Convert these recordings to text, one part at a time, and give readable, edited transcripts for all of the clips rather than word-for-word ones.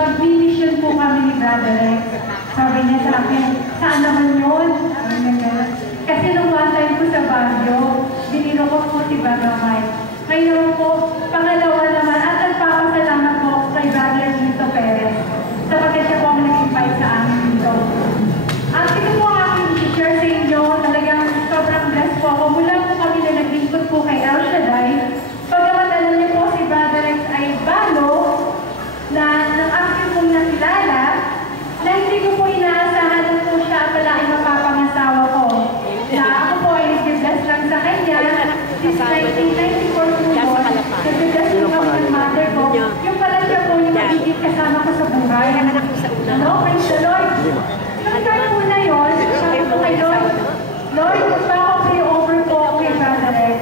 Mag-mission po kami ni Brother Rex. Sabi niya sa akin, saan naman yun? Kasi nung one time po sa Baguio, biniro ko po si Brother Mike. Ngayon po, pangalawa naman, at nagpapasalamat po kay Brother Lito Perez. Sapagkat siya po ang nag-invite sa amin dito. At ito po ang aking i-share sa inyo. Talagang sobrang blessed po ako. Mula po kami na nag-lingkod po kay El Shaddai. Pagkamat alam niyo po si Brother Rex ay balo na nang aking pong nakilala, na hindi ko po inaasahan na po siya pala ay mapapangasawa ko. Na ako po ay nag-bless lang sa kanya. Since 1994 po po, nag-bless po kami ng mother ko. Yung pala siya po yung magiging kasama ko sa buhay. Ano? Praise the Lord. Nung time po na yun, sabi ko kay Lord, Lord, magpapapray over po ako kay Brother Rex.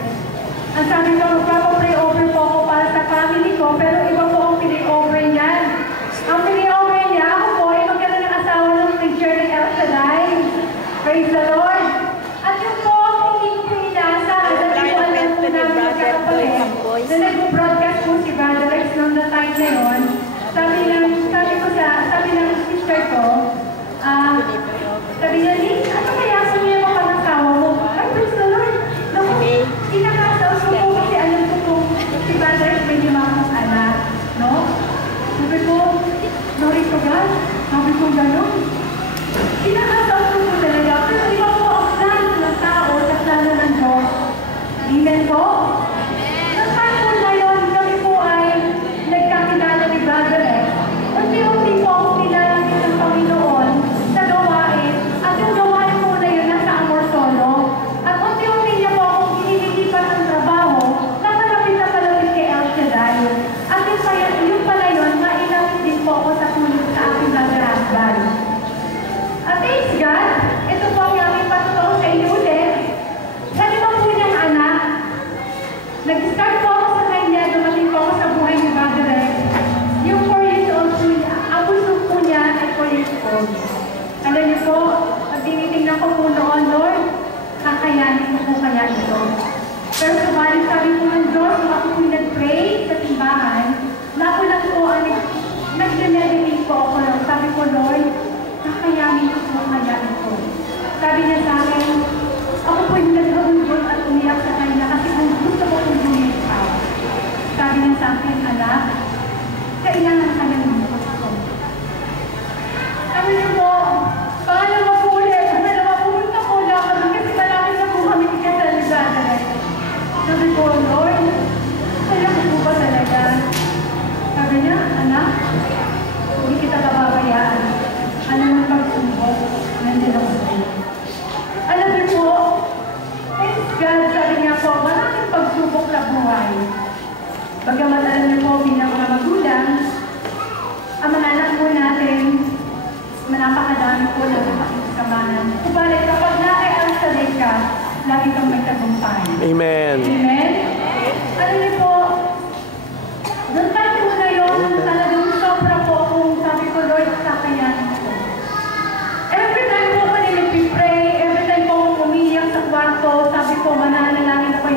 Ang sabi ko, magpapapray over po ako para sa family ko, pero iba po ang pini-over niyan. Ang pini-over niya, ako po ay magkaroon ng asawa ng preacher ni El Shaddai. Praise the Lord. At yung po, hindi ko inaasahan, at hindi ko alam po namin magkakapalin, na nag-broadcast po si Brother Rex noong na time na yun. Sabi ng sister ko, sabi niya, Lee, ano kaya sumiyama ka ng asawa mo? Ay, praise the Lord. Naku, inakasaw ko po kasi alam ko po, si Brother Rex may limang anak, no? Sabi ko, sorry to God. Sabi ko gano'n. Inakasaw ko po talaga. Pero iba po ang plan ng tao sa plano ng Diyos. Amen po? Nang time po na yun, kami po ay nagkakilala ni Brother Rex. Unti-unti po ako nilalangin ng Panginoon sa gawain. At yung gawain po na yun nasa Amor Solo. At unti-unti niya po akong inililipat ng trabaho na malapit kay El Shaddai. At yung pala yun, mailapit din po ako sa tulog sa aking brother husband. At thanks God, ito po ang aming patutong sa inyo ulit. Sa limang po niyang anak, nag-start po ako sa kanya, dumating po ako sa buhay ni Brother Rex. Yung 4 years old po niya, ang puso po niya ay 4 years old. Alam niyo po, pag tinitingnan ko po noon, Lord, kakayanin ko po kaya ito. Pero subalit sabi po ng Diyos, nung ako po nag-pray sa simbahan, na ako lang po ang nag-meditate po ako lang. Sabi ko, Lord, kakayanin ko po kaya ito. Sabi niya sa akin, ako po yung nag-aulod at umiyak sa kanya kasi kung gusto ko po bumili pa. Sabi niya sa akin, anak, kailangan ka ng mga ko. Sabi niyo po, pangalawa po ulit, pumunta ko lang kasi malapit na po kami ikasal ni Brother Rex. Sabi ko, Lord, kaya ko po ba talaga? Sabi niya, anak, hindi kita kababayaan. Alam mo pagsubok, nandiyan ako sa iyo. Alam niyo po, thanks God, sabi niya po, maraming pagsubok na buhay. Bagamat alam niyo po, bilang mga magulang, ang mga anak po natin, napakadami po na pakikasamahan. Kubalit, kapag naka-El Shaddai ka, lagi kang may tagumpay. Amen. Amen? Alam niyo po, doon tayo po na yun, talagang sobra po kung sabi ko, Lord, kakayanin ko. Every time po ako nilipipray, every time po ako umiyak sa kwarto, sabi ko, mananalangin ako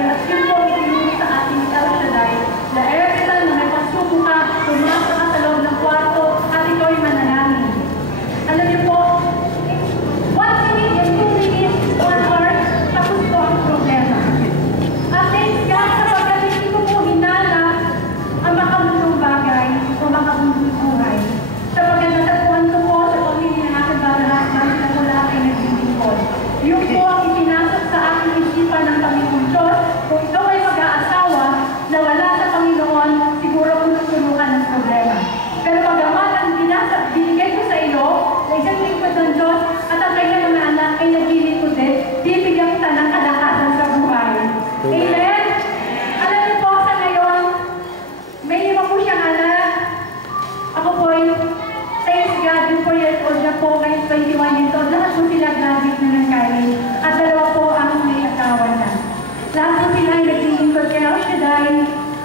sila ay naglilingkod kay El Shaddai.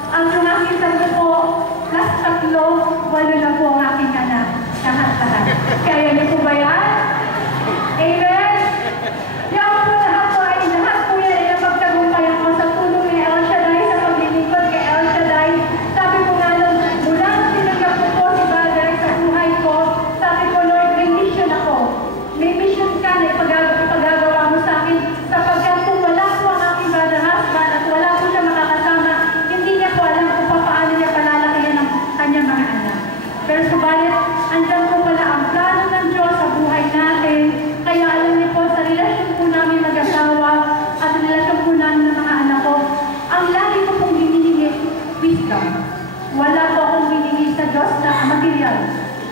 Ang yung aking tatlo po, plus tatlo, walo na po ang aking anak. Lahat-lahat. Kaya niyo po ba yan? Amen? Yan po lahat po ay lahat po yan ay napagtagumpay ako sa tulong ni El Shaddai, sa paglilingkod kay El Shaddai. Sabi ko nga nun, mula nang tinanggap ko po si Father sa buhay ko, sabi ko, Lord, may mission ako. May mission ka na ipagagawa mo sa akin sapagkat kung wala po ang aking brother husband at wala po siya makakasama, hindi niya po alam kung paano niya palalakihan ang kanyang mga anak. Pero subalit, andyan po pala ang plano ng Diyos sa buhay natin. Kaya alam niyo po, sa relasyon po namin mag-asawa at sa relasyon po namin ng mga anak ko, ang lagi ko pong hinihingi, wisdom. Wala po akong hinihingi sa Diyos na material,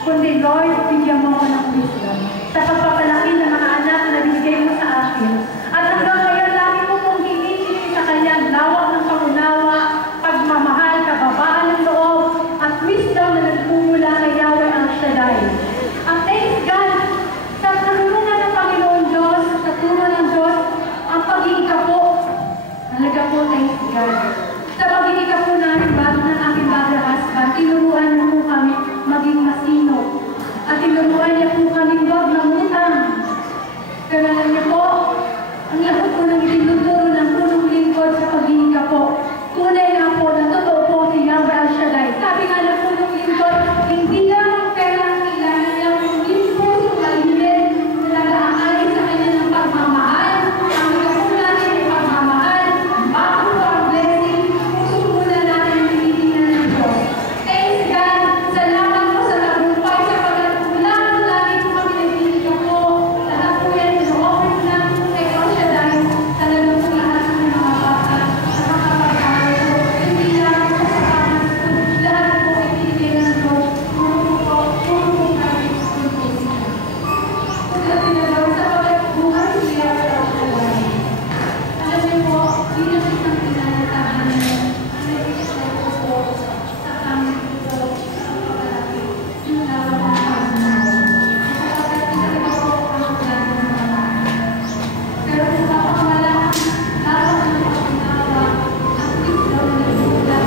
kundi Lord, bigyan mo ako ng wisdom sa pagpapalaki ng mga anak na binigay mo sa akin. At hanggang ngayon, lagi ko pong hinihingi sa kanya lawak ng pangunawa, pagmamahal, kababaan ng loob, at wisdom na nagmumula kay Yahweh ang Shaddai. At thanks God, sa tulungan ng Panginoon Diyos, sa tulungan ng Diyos, ang pag-iing kapo. Halaga po, thanks God. Sa pag-iing kapo namin, bago ng aking brother husband, tinuruan niyo po kami maging masino. At tinuruan niya po kami huwag mangutang. Kaya alam niyo po, ang lahat po ng itinuturo ng punong lingkod sa pag-iing kapo. Tunay nga po na totoo po si Yahweh Al Shaddai. Sabi nga ng punong lingkod, hindi lang ang pera ang kailangan niya, hindi po sa kalimit na nag-aalay sa kanya ng pagmamahal. Ang kapo natin ay pagmamahal, ang bago po ang blessing, susunan natin ang tinitingnan ng Diyos. Thanks God, salamat po sa tagumpay sa pagkatulang lagi po kami nagtinig po. Lahat po yan, ino-offer po namin po kay El Shaddai. Talagang po lahat ng mga bata, nakakapag-aaral po. Hindi lang po sa kamas po, lahat po ay pinigay ng Diyos. Puro po kami po po sila. Kaya pinagawa sa pagkabuhay siya sa El Shaddai. Alam niyo po, bilang isang pinanatahan niyo, ang nag-isip ko po sa kami ito, sa pagkalaki, yung lawak ng pagmamahal. Sapagkat isa po ang plano ng mga anak. Pero kung mapakamalaan, lawak ng pagkinawa, ang wisdom na nagbulat,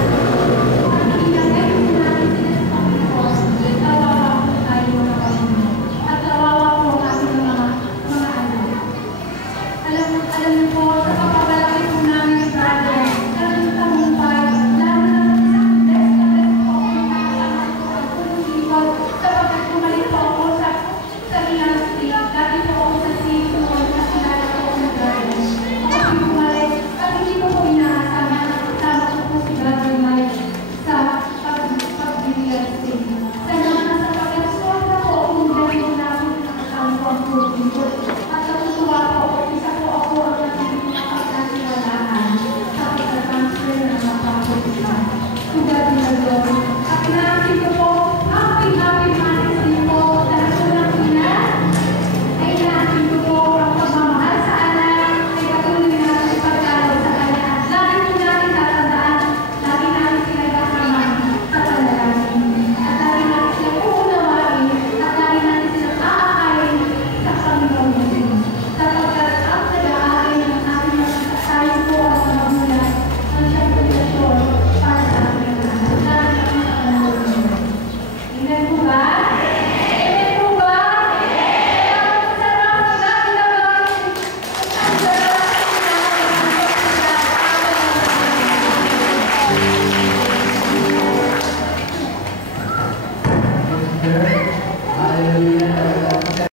ang ilagay po natin sila sa Panginoon, kawawa po tayo mga Panginoon. At kawawa po kami ng mga anak. Alam niyo po, sa pagpapalaki po namin ni Brother, talagang tagumpay, lalo na po isang best na best po ako nakasama po ang punong lingkod, sapagkat bumalik po ako sa industry. Dati po ako sa season, at kilala po ako ng Brother. Ako po bumalik, at hindi ko po inaasahan na kasama ko po si Brother Mike sa pag-real estate. Salamat sa pagkakaswata po akong dahil po namin nakasama po ang punong lingkod. At natutuwa po, isa po ako ang nagiging pagkasiwalaan sa pagka-transfer ng mga kapatid. Tugad na doon. At pinakit ko po, happy Monday po. Dahil po ng ina, ay pinakit ko po ang pagmamahal sa anak, ay patuloy natin ipagkalaw sa kanya. Lagi po natin tatandaan, lagi natin sila kasama sa panalangin. At lagi natin sila uunawain, at lagi natin sila aakayin sa Panginoon Jesus. Sapagkat ang nag-aaral ng ating mga tayo po ang mga magulang ng siyang relasyon para sa ating mga anak. Lalo na sa Panginoon Jesus. Amen po ba? Amen po ba? Sarap, lagi naman. Ang sarap Okay.